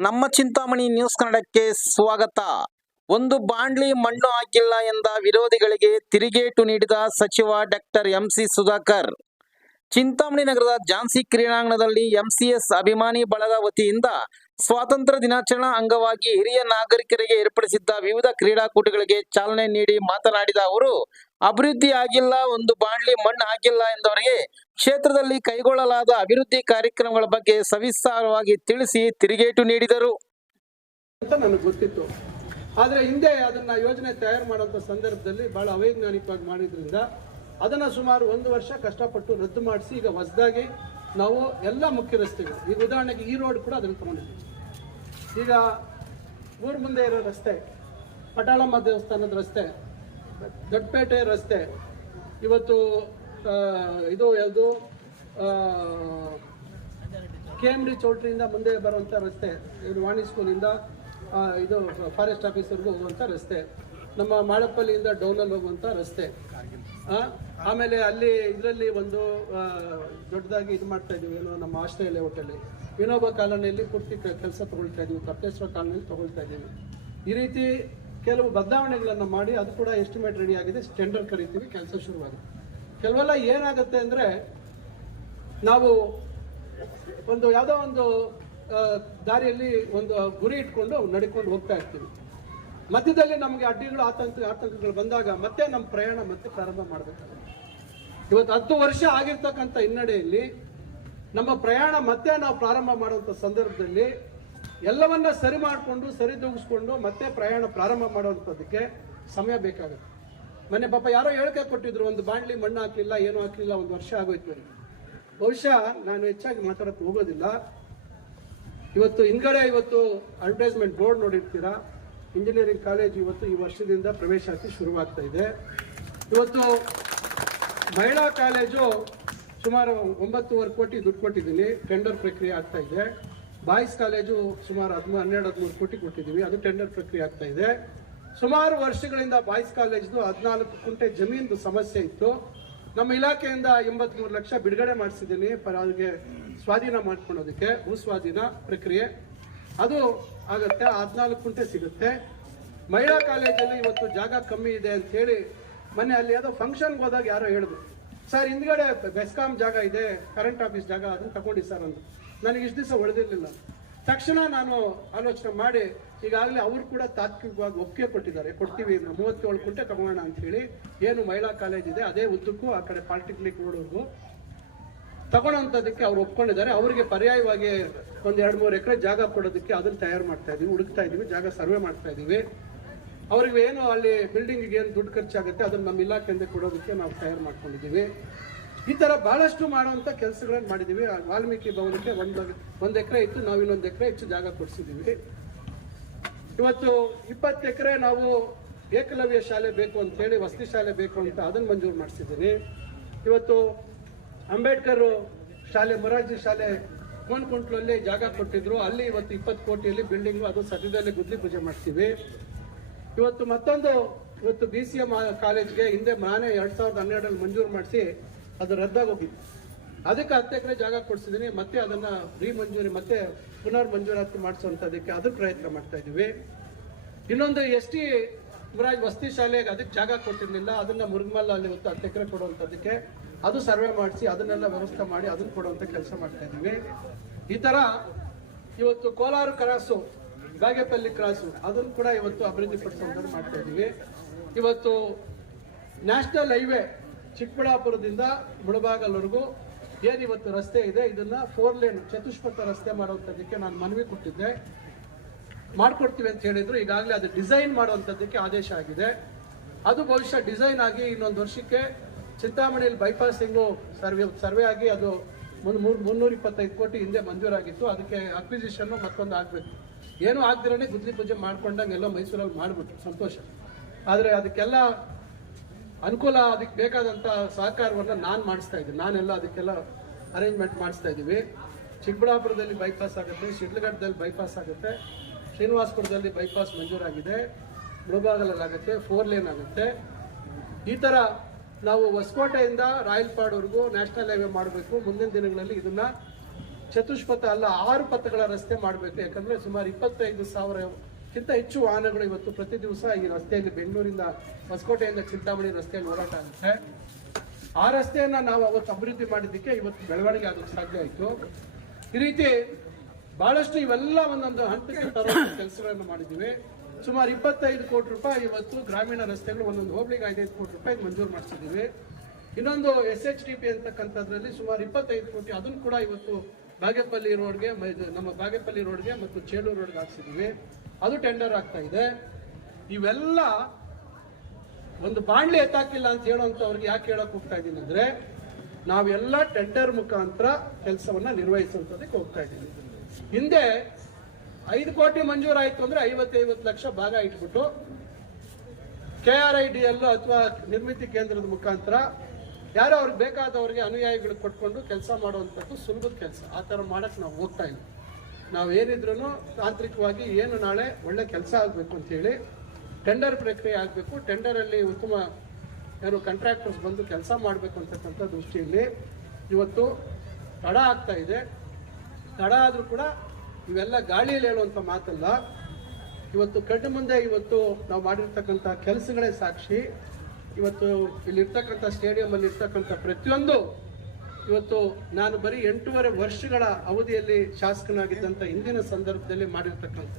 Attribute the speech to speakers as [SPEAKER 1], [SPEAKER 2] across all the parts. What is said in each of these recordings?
[SPEAKER 1] ನಮ್ಮ ಚಿಂತಾಮಣಿ ನ್ಯೂಸ್ ಕನ್ನಡಕ್ಕೆ ಸ್ವಾಗತ. ಒಂದು ಬಾಂಡ್ಲಿ ಮಣ್ಣು ಹಾಕಿಲ್ಲ ಎಂದ ವಿರೋಧಿಗಳಿಗೆ ತಿರುಗೇಟು ನೀಡಿದ ಸಚಿವ ಡಾಕ್ಟರ್ ಎಂಸಿ ಸುಧಾಕರ್. ಚಿಂತಾಮಣಿ ನಗರದ ಝಾನ್ಸಿ ಕ್ರೀಡಾಂಗಣದಲ್ಲಿ ಎಂಸಿಎಸ್ ಅಭಿಮಾನಿ ಬಳಗ ವತಿಯಿಂದ ಸ್ವಾತಂತ್ರ್ಯ ದಿನಾಚರಣಾ ಅಂಗವಾಗಿ ಹಿರಿಯ ನಾಗರಿಕರಿಗೆ ಏರ್ಪಡಿಸಿದ್ದ ವಿವಿಧ ಕ್ರೀಡಾಕೂಟಗಳಿಗೆ ಚಾಲನೆ ನೀಡಿ ಮಾತನಾಡಿದ ಅವರು ಅಭಿವೃದ್ಧಿ ಆಗಿಲ್ಲ ಒಂದು ಬಾಂಡ್ಲಿ ಮಣ್ಣು ಆಗಿಲ್ಲ ಎಂದವರಿಗೆ ಕ್ಷೇತ್ರದಲ್ಲಿ ಕೈಗೊಳ್ಳಲಾದ ಅಭಿವೃದ್ಧಿ ಕಾರ್ಯಕ್ರಮಗಳ ಬಗ್ಗೆ ಸವಿಸ್ತಾರವಾಗಿ ತಿಳಿಸಿ ತಿರುಗೇಟು ನೀಡಿದರು.
[SPEAKER 2] ಅಂತ ನನಗೆ ಗೊತ್ತಿತ್ತು. ಆದರೆ ಹಿಂದೆ ಅದನ್ನ ಯೋಜನೆ ತಯಾರು ಮಾಡುವಂಥ ಸಂದರ್ಭದಲ್ಲಿ ಬಹಳ ಅವೈಜ್ಞಾನಿಕವಾಗಿ ಮಾಡಿದ್ರಿಂದ ಅದನ್ನ ಸುಮಾರು ಒಂದು ವರ್ಷ ಕಷ್ಟಪಟ್ಟು ರದ್ದು ಮಾಡಿಸಿ ಈಗ ಹೊಸದಾಗಿ ನಾವು ಎಲ್ಲ ಮುಖ್ಯ ರಸ್ತೆಗಳು ಈಗ ಉದಾಹರಣೆಗೆ ಈ ರೋಡ್ ಕೂಡ ಅದನ್ನು ತಗೊಂಡಿದ್ದೀವಿ. ಈಗ ಊರ ಮುಂದೆ ಇರೋ ರಸ್ತೆ ಪಟಾಳಮ್ಮ ದೇವಸ್ಥಾನದ ರಸ್ತೆ ದೊಡ್ಡಪೇಟೆ ರಸ್ತೆ. ಇವತ್ತು ಇದು ಯಾವುದು? ಕೆ ಎಂ ಡಿ ಚೌಟ್ರಿಯಿಂದ ಮುಂದೆ ಬರುವಂಥ ರಸ್ತೆ. ಇದು ವಾಣಿ ಸ್ಕೂಲಿಂದ ಇದು ಫಾರೆಸ್ಟ್ ಆಫೀಸರ್ಗೂ ಹೋಗುವಂಥ ರಸ್ತೆ. ನಮ್ಮ ಮಾಳಪ್ಪಲ್ಲಿಯಿಂದ ಡೌನಲ್ಲಿ ಹೋಗುವಂಥ ರಸ್ತೆ. ಆಮೇಲೆ ಅಲ್ಲಿ ಇದರಲ್ಲಿ ಒಂದು ದೊಡ್ಡದಾಗಿ ಇದು ಮಾಡ್ತಾ ಇದ್ದೀವಿ. ಏನೋ ನಮ್ಮ ಆಸ್ಟ್ರೇಲಿಯಾ ಹೋಟೆಲ್ಲಿ ವಿನೋಬ ಕಾಲೋನಿಯಲ್ಲಿ ಪೂರ್ತಿ ಕೆಲಸ ತಗೊಳ್ತಾ ಇದ್ದೀವಿ. ಕಪ್ಪೇಶ್ವರ ಕಾಲೋನಿಯಲ್ಲಿ ತಗೊಳ್ತಾ ಇದ್ದೀವಿ. ಈ ರೀತಿ ಕೆಲವು ಬದಲಾವಣೆಗಳನ್ನು ಮಾಡಿ ಅದು ಕೂಡ ಎಸ್ಟಿಮೇಟ್ ರೆಡಿ ಆಗಿದೆ. ಟೆಂಡರ್ ಕರಿತೀವಿ, ಕೆಲಸ ಶುರುವಾಗಿದೆ ಕೆಲವೆಲ್ಲ ಏನಾಗುತ್ತೆ ಅಂದರೆ, ನಾವು ಒಂದು ಯಾವುದೋ ಒಂದು ದಾರಿಯಲ್ಲಿ ಒಂದು ಗುರಿ ಇಟ್ಕೊಂಡು ನಡ್ಕೊಂಡು ಹೋಗ್ತಾ ಇರ್ತೀವಿ. ಮಧ್ಯದಲ್ಲಿ ನಮಗೆ ಅಡ್ಡಿಗಳು, ಆತಂಕ, ಆತಂಕಗಳು ಬಂದಾಗ ಮತ್ತೆ ನಮ್ಮ ಪ್ರಯಾಣ ಮತ್ತೆ ಪ್ರಾರಂಭ ಮಾಡಬೇಕಾಗುತ್ತೆ. ಇವತ್ತು ಹತ್ತು ವರ್ಷ ಆಗಿರ್ತಕ್ಕಂಥ ಹಿನ್ನಡೆಯಲ್ಲಿ ನಮ್ಮ ಪ್ರಯಾಣ ಮತ್ತೆ ನಾವು ಪ್ರಾರಂಭ ಮಾಡುವಂಥ ಸಂದರ್ಭದಲ್ಲಿ ಎಲ್ಲವನ್ನ ಸರಿ ಮಾಡಿಕೊಂಡು ಸರಿದೂಗಿಸ್ಕೊಂಡು ಮತ್ತೆ ಪ್ರಯಾಣ ಪ್ರಾರಂಭ ಮಾಡುವಂಥದ್ದಕ್ಕೆ ಸಮಯ ಬೇಕಾಗುತ್ತೆ. ಮೊನ್ನೆ ಪಾಪ ಯಾರೋ ಹೇಳಿಕೆ ಕೊಟ್ಟಿದ್ರು, ಒಂದು ಬಾಂಡ್ಲಿ ಮಣ್ಣು ಹಾಕಲಿಲ್ಲ, ಏನೂ ಹಾಕಲಿಲ್ಲ, ಒಂದು ವರ್ಷ ಆಗೋಯ್ತು ನನಗೆ ಬಹುಶಃ ನಾನು ಹೆಚ್ಚಾಗಿ ಮಾತಾಡೋಕೆ ಹೋಗೋದಿಲ್ಲ. ಇವತ್ತು ಹಿಂದ್ಗಡೆ ಇವತ್ತು ಅಡ್ವರ್ಟೈಸ್ಮೆಂಟ್ ಬೋರ್ಡ್ ನೋಡಿರ್ತೀರಾ? ಇಂಜಿನಿಯರಿಂಗ್ ಕಾಲೇಜ್ ಇವತ್ತು ಈ ವರ್ಷದಿಂದ ಪ್ರವೇಶಾತಿ ಶುರುವಾಗ್ತಾ ಇದೆ. ಇವತ್ತು ಮಹಿಳಾ ಕಾಲೇಜು ಸುಮಾರು ಒಂಬತ್ತುವರೆ ಕೋಟಿ ದುಡ್ಡು ಕೊಟ್ಟಿದ್ದೀನಿ. ಟೆಂಡರ್ ಪ್ರಕ್ರಿಯೆ ಆಗ್ತಾ ಇದೆ. ಬಾಯ್ಸ್ ಕಾಲೇಜು ಸುಮಾರು ಹದಿಮೂರು, ಹನ್ನೆರಡು, ಹದಿಮೂರು ಕೋಟಿ ಕೊಟ್ಟಿದ್ದೀವಿ. ಅದು ಟೆಂಡರ್ ಪ್ರಕ್ರಿಯೆ ಆಗ್ತಾ ಇದೆ. ಸುಮಾರು ವರ್ಷಗಳಿಂದ ಬಾಯ್ಸ್ ಕಾಲೇಜ್ದು ಹದಿನಾಲ್ಕು ಕುಂಟೆ ಜಮೀನ್ದು ಸಮಸ್ಯೆ ಇತ್ತು. ನಮ್ಮ ಇಲಾಖೆಯಿಂದ ಎಂಬತ್ಮೂರು ಲಕ್ಷ ಬಿಡುಗಡೆ ಮಾಡಿಸಿದ್ದೀನಿ. ಪರ ಅದಕ್ಕೆ ಸ್ವಾಧೀನ ಮಾಡ್ಕೊಳ್ಳೋದಕ್ಕೆ ಭೂಸ್ವಾಧೀನ ಪ್ರಕ್ರಿಯೆ. ಅದು ಆಗುತ್ತೆ, ಹದಿನಾಲ್ಕು ಕುಂಟೆ ಸಿಗುತ್ತೆ. ಮಹಿಳಾ ಕಾಲೇಜಲ್ಲಿ ಇವತ್ತು ಜಾಗ ಕಮ್ಮಿ ಇದೆ ಅಂತ ಹೇಳಿ ಮೊನ್ನೆ ಅಲ್ಲಿ ಯಾವುದೋ ಫಂಕ್ಷನ್ಗೆ ಹೋದಾಗ ಯಾರೋ ಹೇಳಿದ್ರು. ಸರ್, ಹಿಂದ್ಗಡೆ ಬೆಸ್ಕಾಮ್ ಜಾಗ ಇದೆ ಕರೆಂಟ್ ಆಫೀಸ್ ಜಾಗ, ಅದನ್ನು ತಗೊಂಡಿ ಸರ್ ಅಂತ ನನಗೆ ಇಷ್ಟು ದಿವಸ ಉಳಿದಿರಲಿಲ್ಲ ತಕ್ಷಣ ನಾನು ಆಲೋಚನೆ ಮಾಡಿ, ಈಗಾಗಲೇ ಅವರು ಕೂಡ ತಾತ್ವಿಕವಾಗಿ ಒಪ್ಪಿಗೆ ಕೊಟ್ಟಿದ್ದಾರೆ. ಕೊಡ್ತೀವಿ ಮೂವತ್ತೇಳು ಕುಂಟೆ ತಗೋಣ ಅಂತ ಏನು ಮಹಿಳಾ ಕಾಲೇಜ್ ಇದೆ, ಅದೇ ಉದ್ದಕ್ಕೂ ಆ ಕಡೆ ಪಾಲಿಟೆಕ್ನಿಕ್ ರೋಡ್ವರೆಗೂ ತಗೊಳ್ಳೋಂಥದ್ದಕ್ಕೆ ಅವ್ರು ಒಪ್ಕೊಂಡಿದ್ದಾರೆ. ಅವರಿಗೆ ಪರ್ಯಾಯವಾಗಿ ಒಂದು ಎರಡು ಮೂರು ಎಕರೆ ಜಾಗ ಕೊಡೋದಕ್ಕೆ ಅದನ್ನು ತಯಾರು ಮಾಡ್ತಾ ಇದ್ದೀವಿ ಹುಡುಕ್ತಾ ಇದ್ದೀವಿ ಜಾಗ ಸರ್ವೆ ಮಾಡ್ತಾ ಇದ್ದೀವಿ ಅವ್ರಿಗೆ ಏನು ಅಲ್ಲಿ ಬಿಲ್ಡಿಂಗಿಗೆ ಏನು ದುಡ್ಡು ಖರ್ಚಾಗುತ್ತೆ, ಅದನ್ನು ನಮ್ಮ ಇಲಾಖೆಯಿಂದ ಕೊಡೋದಕ್ಕೆ ನಾವು ತಯಾರು ಮಾಡ್ಕೊಂಡಿದ್ದೀವಿ. ಈ ಥರ ಬಹಳಷ್ಟು ಮಾಡುವಂಥ ಕೆಲಸಗಳನ್ನು ಮಾಡಿದ್ದೀವಿ ವಾಲ್ಮೀಕಿ ಭವನಕ್ಕೆ ಒಂದು ಒಂದು ಎಕರೆ ಇತ್ತು, ನಾವು ಇನ್ನೊಂದು ಎಕರೆ ಹೆಚ್ಚು ಜಾಗ ಕೊಡಿಸಿದ್ದೀವಿ ಇವತ್ತು ಇಪ್ಪತ್ತು ಎಕರೆ ನಾವು ಏಕಲವ್ಯ ಶಾಲೆ ಬೇಕು ಅಂತ ಹೇಳಿ, ವಸತಿ ಶಾಲೆ ಬೇಕು ಅಂತ ಅದನ್ನು ಮಂಜೂರು ಮಾಡಿಸಿದ್ದೀನಿ. ಇವತ್ತು ಅಂಬೇಡ್ಕರ್ ಶಾಲೆ, ಮೊರಾರ್ಜಿ ಶಾಲೆ ಕೋನ್ಕುಂಟ್ಲಲ್ಲಿ ಜಾಗ ಕೊಟ್ಟಿದ್ರು. ಅಲ್ಲಿ ಇವತ್ತು ಇಪ್ಪತ್ತು ಕೋಟಿಯಲ್ಲಿ ಬಿಲ್ಡಿಂಗು ಅದು ಸದ್ಯದಲ್ಲೇ ಗುದ್ಲಿ ಪೂಜೆ ಮಾಡ್ತೀವಿ. ಇವತ್ತು ಮತ್ತೊಂದು, ಇವತ್ತು ಬಿ ಸಿ ಎಂ ಕಾಲೇಜ್ಗೆ ಹಿಂದೆ ಮಾನೇ ಎರಡು ಸಾವಿರದ ಹನ್ನೆರಡರಲ್ಲಿ ಮಂಜೂರು ಮಾಡಿಸಿ ಅದು ರದ್ದಾಗೋಗಿತ್ತು ಅದಕ್ಕೆ ಹತ್ತು ಎಕರೆ ಜಾಗ ಕೊಡಿಸಿದ್ದೀನಿ. ಮತ್ತೆ ಅದನ್ನ ರೀಮಂಜೂರಿ ಮತ್ತೆ ಪುನರ್ ಮಂಜೂರಾತಿ ಮಾಡಿಸುವಂಥದ್ದಕ್ಕೆ ಅದಕ್ಕೆ ಪ್ರಯತ್ನ ಮಾಡ್ತಾ ಇದ್ದೀವಿ. ಇನ್ನೊಂದು ಎಸ್ ಟಿ ಯುವರಾಜ್ ವಸತಿ ಶಾಲೆಗೆ ಅದಕ್ಕೆ ಜಾಗ ಕೊಟ್ಟಿರಲಿಲ್ಲ. ಅದನ್ನ ಮುರುಗಮಲ್ಲ ಅಲ್ಲಿ ಇವತ್ತು ಹತ್ತು ಎಕರೆ ಕೊಡುವಂಥದ್ದಕ್ಕೆ ಅದು ಸರ್ವೆ ಮಾಡಿಸಿ ಅದನ್ನೆಲ್ಲ ವ್ಯವಸ್ಥೆ ಮಾಡಿ ಅದನ್ನು ಕೊಡುವಂಥ ಕೆಲಸ ಮಾಡ್ತಾ ಇದ್ದೀವಿ. ಈ ಥರ ಇವತ್ತು ಕೋಲಾರ ಕ್ರಾಸು, ಬಾಗೇಪಲ್ಲಿ ಕ್ರಾಸು, ಅದನ್ನು ಕೂಡ ಇವತ್ತು ಅಭಿವೃದ್ಧಿ ಪಡಿಸುವಂಥದ್ದು ಮಾಡ್ತಾ ಇದ್ದೀವಿ. ಇವತ್ತು ನ್ಯಾಷನಲ್ ಹೈವೇ ಚಿಕ್ಕಬಳ್ಳಾಪುರದಿಂದ ಮುಳಬಾಗಲ್ವರೆಗೂ ಏನಿವತ್ತು ರಸ್ತೆ ಇದೆ, ಇದನ್ನು ಫೋರ್ ಲೇನ್ ಚತುಷ್ಪಥ ರಸ್ತೆ ಮಾಡುವಂಥದ್ದಕ್ಕೆ ನಾನು ಮನವಿ ಕೊಟ್ಟಿದ್ದೆ. ಮಾಡಿಕೊಡ್ತೀವಿ ಅಂತ ಹೇಳಿದ್ರು, ಈಗಾಗಲೇ ಅದು ಡಿಸೈನ್ ಮಾಡುವಂಥದ್ದಕ್ಕೆ ಆದೇಶ ಆಗಿದೆ. ಅದು ಬಹುಶಃ ಡಿಸೈನ್ ಆಗಿ ಇನ್ನೊಂದು ವರ್ಷಕ್ಕೆ ಚಿಂತಾಮಣಿಯಲ್ಲಿ ಬೈಪಾಸಿಂಗು ಸರ್ವೆ ಸರ್ವೆ ಆಗಿ ಅದು ಮುನ್ನೂರು ಮುನ್ನೂರ ಇಪ್ಪತ್ತೈದು ಕೋಟಿ ಹಿಂದೆ ಮಂಜೂರಾಗಿತ್ತು. ಅದಕ್ಕೆ ಅಕ್ವಿಸಿಷನ್ನು ಮತ್ತೊಂದು ಆಗಬೇಕು. ಏನೂ ಆಗ್ದಿರೇ ಗುದ್ಲಿ ಪೂಜೆ ಮಾಡ್ಕೊಂಡಂಗೆ ಎಲ್ಲ ಮೈಸೂರಲ್ಲಿ ಮಾಡಿಬಿಟ್ರು, ಸಂತೋಷ. ಆದರೆ ಅದಕ್ಕೆಲ್ಲ ಅನುಕೂಲ ಅದಕ್ಕೆ ಬೇಕಾದಂಥ ಸಹಕಾರವನ್ನು ನಾನು ಮಾಡಿಸ್ತಾ ಇದ್ದೀನಿ. ನಾನೆಲ್ಲ ಅದಕ್ಕೆಲ್ಲ ಅರೇಂಜ್ಮೆಂಟ್ ಮಾಡಿಸ್ತಾ ಇದ್ದೀವಿ. ಚಿಕ್ಕಬಳ್ಳಾಪುರದಲ್ಲಿ ಬೈಪಾಸ್ ಆಗುತ್ತೆ, ಶಿಡ್ಲಘಟ್ಟದಲ್ಲಿ ಬೈಪಾಸ್ ಆಗುತ್ತೆ, ಶ್ರೀನಿವಾಸಪುರದಲ್ಲಿ ಬೈಪಾಸ್ ಮಂಜೂರಾಗಿದೆ ಮುಳಬಾಗಲಲ್ಲಿ ಆಗುತ್ತೆ ಫೋರ್ ಲೇನ್ ಆಗುತ್ತೆ. ಈ ಥರ ನಾವು ಹೊಸಕೋಟೆಯಿಂದ ರಾಯಲ್ಪಾಡ್ವರೆಗೂ ನ್ಯಾಷನಲ್ ಹೈವೇ ಮಾಡಬೇಕು. ಮುಂದಿನ ದಿನಗಳಲ್ಲಿ ಇದನ್ನು ಚತುಷ್ಪಥ ಅಲ್ಲ, ಆರು ಪಥಗಳ ರಸ್ತೆ ಮಾಡಬೇಕು. ಯಾಕಂದರೆ ಸುಮಾರು ಇಪ್ಪತ್ತೈದು ಸಾವಿರಕ್ಕಿಂತ ಹೆಚ್ಚು ವಾಹನಗಳು ಇವತ್ತು ಪ್ರತಿ ದಿವಸ ಈ ರಸ್ತೆಯಲ್ಲಿ ಬೆಂಗಳೂರಿಂದ ಹೊಸಕೋಟೆಯಿಂದ ಚಿಂತಾಮಣಿ ರಸ್ತೆಯಲ್ಲಿ ಓಡಾಟ ಆಗುತ್ತೆ. ಆ ರಸ್ತೆಯನ್ನ ನಾವು ಅವತ್ತು ಅಭಿವೃದ್ಧಿ ಮಾಡಿದ್ದಕ್ಕೆ ಇವತ್ತು ಬೆಳವಣಿಗೆ ಆಗೋಕ್ಕೆ ಸಾಧ್ಯ ಆಯಿತು. ಈ ರೀತಿ ಬಹಳಷ್ಟು ಇವೆಲ್ಲ ಒಂದೊಂದು ಹಂತಕ್ಕೆ ತರುವ ಕೆಲಸಗಳನ್ನು ಮಾಡಿದ್ದೀವಿ. ಸುಮಾರು ಇಪ್ಪತ್ತೈದು ಕೋಟಿ ರೂಪಾಯಿ ಇವತ್ತು ಗ್ರಾಮೀಣ ರಸ್ತೆಗಳು ಒಂದೊಂದು ಹೋಬಳಿಗೆ ಐದೈದು ಕೋಟಿ ರೂಪಾಯಿ ಮಂಜೂರು ಮಾಡಿಸಿದ್ದೀವಿ. ಇನ್ನೊಂದು ಎಸ್ ಎಚ್ ಡಿ ಪಿ ಅಂತಕ್ಕಂಥದ್ರಲ್ಲಿ ಸುಮಾರು ಇಪ್ಪತ್ತೈದು ಕೋಟಿ ಅದನ್ನು ಕೂಡ ಇವತ್ತು ಬಾಗೇಪಲ್ಲಿ ರೋಡ್ಗೆ ನಮ್ಮ ಬಾಗೇಪಲ್ಲಿ ರೋಡ್ಗೆ ಮತ್ತು ಚೇಳೂರು ರೋಡ್ಗೆ ಹಾಕ್ಸಿದ್ದೀವಿ. ಅದು ಟೆಂಡರ್ ಆಗ್ತಾ ಇದೆ. ಇವೆಲ್ಲ ಒಂದು ಬಾಣ್ಲಿ ಎತ್ತಾಕಿಲ್ಲ ಅಂತ ಹೇಳುವಂತವ್ರಿಗೆ ಯಾಕೆ ಹೇಳಕ್ ಹೋಗ್ತಾ ಇದ್ದೀನಿ ಅಂದ್ರೆ, ನಾವೆಲ್ಲ ಟೆಂಡರ್ ಮುಖಾಂತರ ಕೆಲಸವನ್ನ ನಿರ್ವಹಿಸುವಂಥದ್ದಕ್ಕೆ ಹೋಗ್ತಾ ಇದ್ದೀವಿ. ಹಿಂದೆ ಐದು ಕೋಟಿ ಮಂಜೂರಾಯಿತು ಅಂದ್ರೆ ಐವತ್ತೈವತ್ತು ಲಕ್ಷ ಭಾಗ ಇಟ್ಬಿಟ್ಟು K R I D L ಅಥವಾ ನಿರ್ಮಿತಿ ಕೇಂದ್ರದ ಮುಖಾಂತರ ಯಾರೋ ಅವ್ರಿಗೆ ಬೇಕಾದವ್ರಿಗೆ ಅನುಯಾಯಿಗಳು ಕೊಟ್ಕೊಂಡು ಕೆಲಸ ಮಾಡುವಂಥದ್ದು ಸುಲಭದ ಕೆಲಸ. ಆ ಥರ ಮಾಡಕ್ ನಾವು ಹೋಗ್ತಾ ಇಲ್ಲ ನಾವು ಏನಿದ್ರು ತಾಂತ್ರಿಕವಾಗಿ ಏನು ನಾಳೆ ಒಳ್ಳೆ ಕೆಲಸ ಆಗಬೇಕು ಅಂತೇಳಿ ಟೆಂಡರ್ ಪ್ರಕ್ರಿಯೆ ಆಗಬೇಕು. ಟೆಂಡರಲ್ಲಿ ಉತ್ತಮ ಯಾರು ಕಾಂಟ್ರಾಕ್ಟರ್ಸ್ ಬಂದು ಕೆಲಸ ಮಾಡಬೇಕು ಅಂತಕ್ಕಂಥ ದೃಷ್ಟಿಯಲ್ಲಿ ಇವತ್ತು ತಡ ಆಗ್ತಾ ಇದೆ. ತಡ ಆದರೂ ಕೂಡ ಇವೆಲ್ಲ ಗಾಳಿಯಲ್ಲಿ ಹೇಳುವಂಥ ಮಾತಲ್ಲ. ಇವತ್ತು ಕಣ್ಣು ಮುಂದೆ ಇವತ್ತು ನಾವು ಮಾಡಿರ್ತಕ್ಕಂಥ ಕೆಲಸಗಳೇ ಸಾಕ್ಷಿ. ಇವತ್ತು ಇಲ್ಲಿರ್ತಕ್ಕಂಥ ಸ್ಟೇಡಿಯಮಲ್ಲಿರ್ತಕ್ಕಂಥ ಪ್ರತಿಯೊಂದು ಇವತ್ತು ನಾನು ಬರೀ ಎಂಟೂವರೆ ವರ್ಷಗಳ ಅವಧಿಯಲ್ಲಿ ಶಾಸಕನಾಗಿದ್ದಂಥ ಹಿಂದಿನ ಸಂದರ್ಭದಲ್ಲಿ ಮಾಡಿರ್ತಕ್ಕಂಥ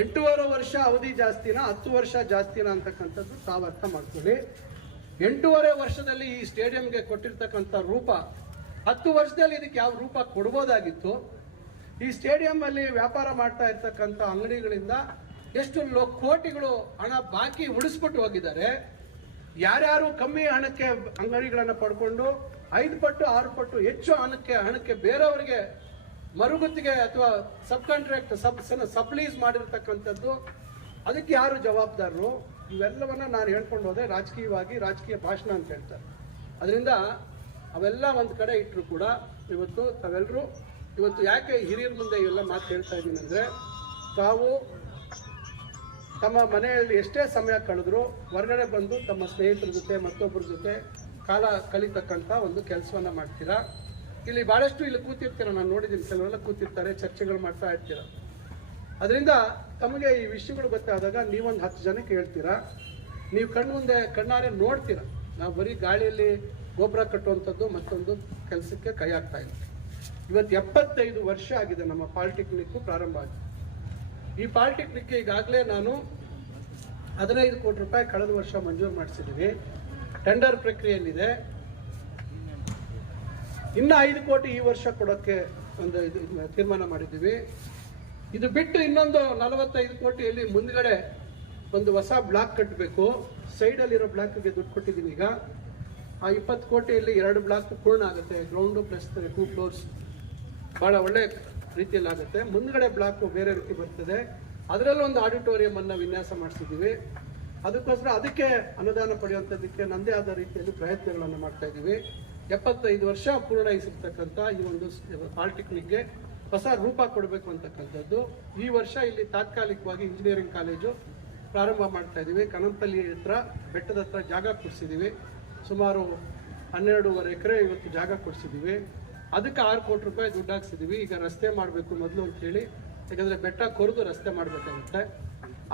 [SPEAKER 2] ಎಂಟೂವರೆ ವರ್ಷ ಅವಧಿ ಜಾಸ್ತಿನಾ, ಹತ್ತು ವರ್ಷ ಜಾಸ್ತಿನಾ ಅಂತಕ್ಕಂಥದ್ದು ತಾವು ಅರ್ಥ ಮಾಡ್ಕೊಳ್ಳಿ. ಎಂಟೂವರೆ ವರ್ಷದಲ್ಲಿ ಈ ಸ್ಟೇಡಿಯಂಗೆ ಕೊಟ್ಟಿರ್ತಕ್ಕಂಥ ರೂಪ, ಹತ್ತು ವರ್ಷದಲ್ಲಿ ಇದಕ್ಕೆ ಯಾವ ರೂಪ ಕೊಡ್ಬೋದಾಗಿತ್ತು? ಈ ಸ್ಟೇಡಿಯಂ ಅಲ್ಲಿ ವ್ಯಾಪಾರ ಮಾಡ್ತಾ ಇರ್ತಕ್ಕಂಥ ಅಂಗಡಿಗಳಿಂದ ಎಷ್ಟು ಲೋ, ಕೋಟಿಗಳು ಹಣ ಬಾಕಿ ಉಳಿಸ್ಬಿಟ್ಟು ಹೋಗಿದ್ದಾರೆ. ಯಾರ್ಯಾರು ಕಮ್ಮಿ ಹಣಕ್ಕೆ ಅಂಗಡಿಗಳನ್ನು ಪಡ್ಕೊಂಡು ಐದು ಪಟ್ಟು, ಆರು ಪಟ್ಟು ಹೆಚ್ಚು ಹಣಕ್ಕೆ ಹಣಕ್ಕೆ ಬೇರೆಯವರಿಗೆ ಮರುಗುತ್ತಿಗೆ ಅಥವಾ ಸಬ್ ಕಾಂಟ್ರಾಕ್ಟ್ ಸಬ್ ಸಪ್ಲೀಸ್ ಮಾಡಿರ್ತಕ್ಕಂಥದ್ದು, ಅದಕ್ಕೆ ಯಾರು ಜವಾಬ್ದಾರರು? ಇವೆಲ್ಲವನ್ನ ನಾನು ಹೇಳ್ಕೊಂಡು ಹೋದೆ ರಾಜಕೀಯವಾಗಿ, ರಾಜಕೀಯ ಭಾಷಣ ಅಂತ ಹೇಳ್ತಾರೆ. ಅದರಿಂದ ಅವೆಲ್ಲ ಒಂದು ಕಡೆ ಇಟ್ಟರು ಕೂಡ ಇವತ್ತು ತಾವೆಲ್ಲರೂ ಇವತ್ತು ಯಾಕೆ ಹಿರಿಯರ ಮುಂದೆ ಇವೆಲ್ಲ ಮಾತು ಹೇಳ್ತಾ ಇದ್ದೀನಿ ಅಂದರೆ, ತಾವು ತಮ್ಮ ಮನೆಯಲ್ಲಿ ಎಷ್ಟೇ ಸಮಯ ಕಳೆದ್ರು ಹೊರಗಡೆ ಬಂದು ತಮ್ಮ ಸ್ನೇಹಿತರ ಜೊತೆ, ಮತ್ತೊಬ್ಬರ ಜೊತೆ ಕಾಲ ಕಲಿತಕ್ಕಂಥ ಒಂದು ಕೆಲಸವನ್ನ ಮಾಡ್ತೀರಾ? ಇಲ್ಲಿ ಬಹಳಷ್ಟು ಇಲ್ಲಿ ಕೂತಿರ್ತೀರ, ನಾನು ನೋಡಿದ್ದೀನಿ ಕೆಲವೆಲ್ಲ ಕೂತಿರ್ತಾರೆ, ಚರ್ಚೆಗಳು ಮಾಡ್ತಾ ಇರ್ತೀರ. ಅದರಿಂದ ತಮಗೆ ಈ ವಿಷಯಗಳು ಗೊತ್ತಾದಾಗ ನೀವೊಂದು ಹತ್ತು ಜನಕ್ಕೆ ಹೇಳ್ತೀರಾ? ನೀವು ಕಣ್ಣು ಮುಂದೆ, ಕಣ್ಣಾರೆ ನೋಡ್ತೀರ? ನಾವು ಬರೀ ಗಾಳಿಯಲ್ಲಿ ಗೊಬ್ಬರ ಕಟ್ಟುವಂಥದ್ದು ಮತ್ತೊಂದು ಕೆಲಸಕ್ಕೆ ಕೈ ಹಾಕ್ತಾ ಇಲ್ಲ ಇವತ್ತು ಎಪ್ಪತ್ತೈದು ವರ್ಷ ಆಗಿದೆ ನಮ್ಮ ಪಾಲಿಟೆಕ್ನಿಕ್ ಪ್ರಾರಂಭ ಆಗಿದೆ. ಈ ಪಾಲಿಟೆಕ್ನಿಕ್ ಈಗಾಗಲೇ ನಾನು ಹದಿನೈದು ಕೋಟಿ ರೂಪಾಯಿ ಕಳೆದ ವರ್ಷ ಮಂಜೂರು ಮಾಡಿಸಿದ್ದೀವಿ. ಟೆಂಡರ್ ಪ್ರಕ್ರಿಯೆಯಲ್ಲಿದೆ. ಇನ್ನು ಐದು ಕೋಟಿ ಈ ವರ್ಷ ಕೊಡೋಕ್ಕೆ ಒಂದು ಇದು ತೀರ್ಮಾನ ಮಾಡಿದ್ದೀವಿ. ಇದು ಬಿಟ್ಟು ಇನ್ನೊಂದು ನಲವತ್ತೈದು ಕೋಟಿಯಲ್ಲಿ ಮುಂದ್ಗಡೆ ಒಂದು ಹೊಸ ಬ್ಲಾಕ್ ಕಟ್ಟಬೇಕು. ಸೈಡಲ್ಲಿರೋ ಬ್ಲಾಕ್ಗೆ ದುಡ್ಡು ಕೊಟ್ಟಿದ್ದೀನಿ ಈಗ. ಆ ಇಪ್ಪತ್ತು ಕೋಟಿಯಲ್ಲಿ ಎರಡು ಬ್ಲಾಕ್ ಪೂರ್ಣ ಆಗುತ್ತೆ. ಗ್ರೌಂಡು ಪ್ಲಸ್ ಟೂ ಫ್ಲೋರ್ಸ್ ಭಾಳ ಒಳ್ಳೆ ರೀತಿಯಲ್ಲಿ ಆಗುತ್ತೆ. ಮುಂದ್ಗಡೆ ಬ್ಲಾಕು ಬೇರೆ ರೀತಿ ಬರ್ತದೆ. ಅದರಲ್ಲೂ ಒಂದು ಆಡಿಟೋರಿಯಂ ಅನ್ನ ವಿನ್ಯಾಸ ಮಾಡಿಸಿದ್ದೀವಿ. ಅದಕ್ಕೋಸ್ಕರ ಅದಕ್ಕೆ ಅನುದಾನ ಪಡೆಯುವಂಥದ್ದಕ್ಕೆ ನನ್ನದೇ ಆದ ರೀತಿಯಲ್ಲಿ ಪ್ರಯತ್ನಗಳನ್ನು ಮಾಡ್ತಾ ಇದ್ದೀವಿ. ಎಪ್ಪತ್ತೈದು ವರ್ಷ ಪೂರ್ಣಯಿಸಿರ್ತಕ್ಕಂಥ ಈ ಒಂದು ಪಾಲಿಟೆಕ್ನಿಕ್ಗೆ ಹೊಸ ರೂಪ ಕೊಡಬೇಕು ಅಂತಕ್ಕಂಥದ್ದು. ಈ ವರ್ಷ ಇಲ್ಲಿ ತಾತ್ಕಾಲಿಕವಾಗಿ ಇಂಜಿನಿಯರಿಂಗ್ ಕಾಲೇಜು ಪ್ರಾರಂಭ ಮಾಡ್ತಾ ಇದ್ದೀವಿ. ಕನಂಪಲ್ಲಿ ಹತ್ರ, ಬೆಟ್ಟದ ಹತ್ರ ಜಾಗ ಕೊಡಿಸಿದ್ದೀವಿ. ಸುಮಾರು ಹನ್ನೆರಡೂವರೆ ಎಕರೆ ಇವತ್ತು ಜಾಗ ಕೊಡಿಸಿದ್ದೀವಿ. ಅದಕ್ಕೆ ಆರು ಕೋಟಿ ರೂಪಾಯಿ ದುಡ್ಡು ಹಾಕ್ಸಿದ್ದೀವಿ. ಈಗ ರಸ್ತೆ ಮಾಡಬೇಕು ಮೊದಲು ಅಂತ ಹೇಳಿ ಯಾಕಂದರೆ ಬೆಟ್ಟ ಕೊರೆದು ರಸ್ತೆ ಮಾಡಬೇಕಾಗುತ್ತೆ.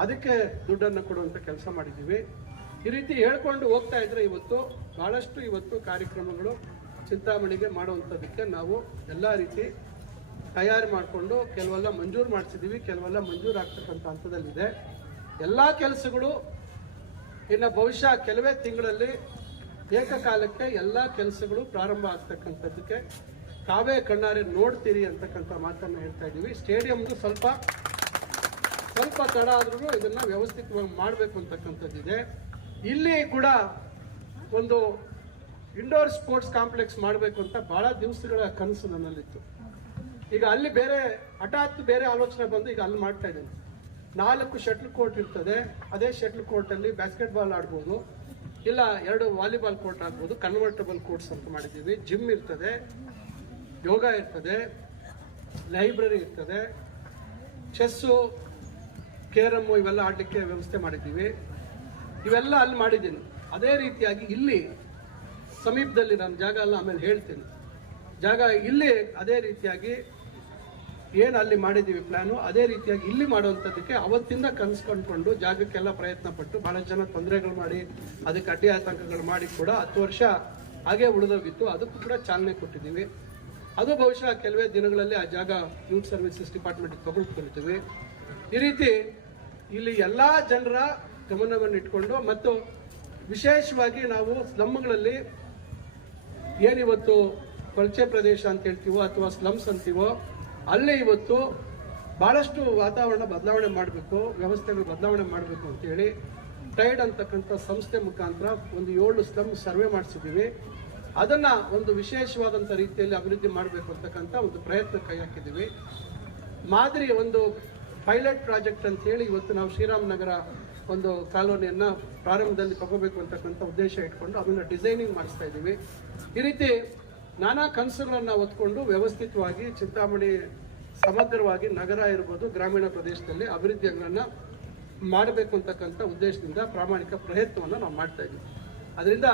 [SPEAKER 2] ಅದಕ್ಕೆ ದುಡ್ಡನ್ನು ಕೊಡುವಂಥ ಕೆಲಸ ಮಾಡಿದ್ದೀವಿ. ಈ ರೀತಿ ಹೇಳ್ಕೊಂಡು ಹೋಗ್ತಾ ಇದ್ರೆ ಇವತ್ತು ಭಾಳಷ್ಟು ಇವತ್ತು ಕಾರ್ಯಕ್ರಮಗಳು ಚಿಂತಾಮಣಿಗೆ ಮಾಡುವಂಥದ್ದಕ್ಕೆ ನಾವು ಎಲ್ಲ ರೀತಿ ತಯಾರು ಮಾಡಿಕೊಂಡು ಕೆಲವೆಲ್ಲ ಮಂಜೂರು ಮಾಡಿಸಿದ್ದೀವಿ, ಕೆಲವೆಲ್ಲ ಮಂಜೂರು ಆಗ್ತಕ್ಕಂಥ ಹಂತದಲ್ಲಿದೆ. ಎಲ್ಲ ಕೆಲಸಗಳು ಇನ್ನು ಬಹುಶಃ ಕೆಲವೇ ತಿಂಗಳಲ್ಲಿ ಏಕಕಾಲಕ್ಕೆ ಎಲ್ಲ ಕೆಲಸಗಳು ಪ್ರಾರಂಭ ಆಗ್ತಕ್ಕಂಥದ್ದಕ್ಕೆ ತಾವೇ ಕಣ್ಣಾರೆ ನೋಡ್ತೀರಿ ಅಂತಕ್ಕಂಥ ಮಾತನ್ನು ಹೇಳ್ತಾ ಇದ್ದೀವಿ. ಸ್ಟೇಡಿಯಮ್ದು ಸ್ವಲ್ಪ ಸ್ವಲ್ಪ ತಡ ಆದ್ರೂ ಇದನ್ನ ವ್ಯವಸ್ಥಿತವಾಗಿ ಮಾಡಬೇಕು ಅಂತಕ್ಕಂಥದ್ದಿದೆ ಇಲ್ಲಿ ಕೂಡ ಒಂದು ಇಂಡೋರ್ ಸ್ಪೋರ್ಟ್ಸ್ ಕಾಂಪ್ಲೆಕ್ಸ್ ಮಾಡಬೇಕು ಅಂತ ಬಹಳ ದಿವಸಗಳ ಕನಸು ನನ್ನಲ್ಲಿತ್ತು. ಈಗ ಅಲ್ಲಿ ಬೇರೆ, ಹಠಾತ್ ಬೇರೆ ಆಲೋಚನೆ ಬಂದು ಈಗ ಅಲ್ಲಿ ಮಾಡ್ತಾ ಇದ್ದೀನಿ. ನಾಲ್ಕು ಶಟ್ಲ್ ಕೋರ್ಟ್ ಇರ್ತದೆ. ಅದೇ ಶಟ್ಲ್ ಕೋರ್ಟಲ್ಲಿ ಬ್ಯಾಸ್ಕೆಟ್ ಬಾಲ್ ಆಡ್ಬೋದು. ಇಲ್ಲ, ಎರಡು ವಾಲಿಬಾಲ್ ಕೋರ್ಟ್ ಆಗ್ಬೋದು. ಕನ್ವರ್ಟಬಲ್ ಕೋರ್ಟ್ಸ್ ಅಂತ ಮಾಡಿದ್ದೀವಿ. ಜಿಮ್ ಇರ್ತದೆ. ಯೋಗ ಇರ್ತದೆ. ಲೈಬ್ರರಿ ಇರ್ತದೆ. ಚೆಸ್ಸು ಕೇರಮ್ಮು ಇವೆಲ್ಲ ಆಡಲಿಕ್ಕೆ ವ್ಯವಸ್ಥೆ ಮಾಡಿದ್ದೀವಿ. ಇವೆಲ್ಲ ಅಲ್ಲಿ ಮಾಡಿದ್ದೀನಿ. ಅದೇ ರೀತಿಯಾಗಿ ಇಲ್ಲಿ ಸಮೀಪದಲ್ಲಿ ನಾನು ಜಾಗ ಎಲ್ಲ ಆಮೇಲೆ ಹೇಳ್ತೀನಿ. ಜಾಗ ಇಲ್ಲಿ ಅದೇ ರೀತಿಯಾಗಿ ಏನು ಅಲ್ಲಿ ಮಾಡಿದ್ದೀವಿ ಪ್ಲ್ಯಾನು ಅದೇ ರೀತಿಯಾಗಿ ಇಲ್ಲಿ ಮಾಡುವಂಥದ್ದಕ್ಕೆ ಅವತ್ತಿಂದ ಕನ್ಸ್ಕೊಂಡ್ಕೊಂಡು ಜಾಗಕ್ಕೆಲ್ಲ ಪ್ರಯತ್ನ ಪಟ್ಟು ಭಾಳಷ್ಟು ಜನ ತೊಂದರೆಗಳು ಮಾಡಿ, ಅದಕ್ಕೆ ಅಡ್ಡಿ ಆತಂಕಗಳು ಮಾಡಿ ಕೂಡ ಹತ್ತು ವರ್ಷ ಹಾಗೆ ಉಳಿದೋಗಿತ್ತು. ಅದಕ್ಕೂ ಕೂಡ ಚಾಲನೆ ಕೊಟ್ಟಿದ್ದೀವಿ. ಅದು ಬಹುಶಃ ಕೆಲವೇ ದಿನಗಳಲ್ಲಿ ಆ ಜಾಗ ಯೂತ್ ಸರ್ವಿಸಸ್ ಡಿಪಾರ್ಟ್ಮೆಂಟ್ಗೆ ತಗೊಳ್ಕೊಳ್ತೀವಿ ಈ ರೀತಿ ಇಲ್ಲಿ ಎಲ್ಲ ಜನರ ಗಮನವನ್ನು ಇಟ್ಕೊಂಡು ಮತ್ತು ವಿಶೇಷವಾಗಿ ನಾವು ಸ್ಲಮ್ಗಳಲ್ಲಿ ಏನಿವತ್ತು ಕೊಳಚೆ ಪ್ರದೇಶ ಅಂತ ಹೇಳ್ತೀವೋ ಅಥವಾ ಸ್ಲಮ್ಸ್ ಅಂತೀವೋ, ಅಲ್ಲೇ ಇವತ್ತು ಭಾಳಷ್ಟು ವಾತಾವರಣ ಬದಲಾವಣೆ ಮಾಡಬೇಕು, ವ್ಯವಸ್ಥೆಗಳು ಬದಲಾವಣೆ ಮಾಡಬೇಕು ಅಂತೇಳಿ ಟೈಡ್ ಅಂತಕ್ಕಂಥ ಸಂಸ್ಥೆ ಮುಖಾಂತರ ಒಂದು ಏಳು ಸ್ಲಮ್ ಸರ್ವೆ ಮಾಡಿಸಿದ್ದೀವಿ. ಅದನ್ನು ಒಂದು ವಿಶೇಷವಾದಂಥ ರೀತಿಯಲ್ಲಿ ಅಭಿವೃದ್ಧಿ ಮಾಡಬೇಕು ಅಂತಕ್ಕಂಥ ಒಂದು ಪ್ರಯತ್ನ ಕೈ ಹಾಕಿದ್ದೀವಿ. ಮಾದರಿ ಒಂದು ಪೈಲಟ್ ಪ್ರಾಜೆಕ್ಟ್ ಅಂತ ಹೇಳಿ ಇವತ್ತು ನಾವು ಶ್ರೀರಾಮನಗರ ಒಂದು ಕಾಲೋನಿಯನ್ನ ಪ್ರಾರಂಭದಲ್ಲಿ ತಗೋಬೇಕು ಅಂತಕ್ಕಂಥ ಉದ್ದೇಶ ಇಟ್ಕೊಂಡು ಅದನ್ನ ಡಿಸೈನಿಂಗ್ ಮಾಡಿಸ್ತಾ ಇದ್ದೀವಿ. ಈ ರೀತಿ ನಾನಾ ಕನಸುಗಳನ್ನ ಹೊತ್ಕೊಂಡು ವ್ಯವಸ್ಥಿತವಾಗಿ ಚಿಂತಾಮಣಿ ಸಮಗ್ರವಾಗಿ ನಗರ ಇರ್ಬೋದು ಗ್ರಾಮೀಣ ಪ್ರದೇಶದಲ್ಲಿ ಅಭಿವೃದ್ಧಿಗಳನ್ನ ಮಾಡಬೇಕು ಅಂತಕ್ಕಂಥ ಉದ್ದೇಶದಿಂದ ಪ್ರಾಮಾಣಿಕ ಪ್ರಯತ್ನವನ್ನು ನಾವು ಮಾಡ್ತಾ ಇದ್ದೀವಿ. ಅದರಿಂದ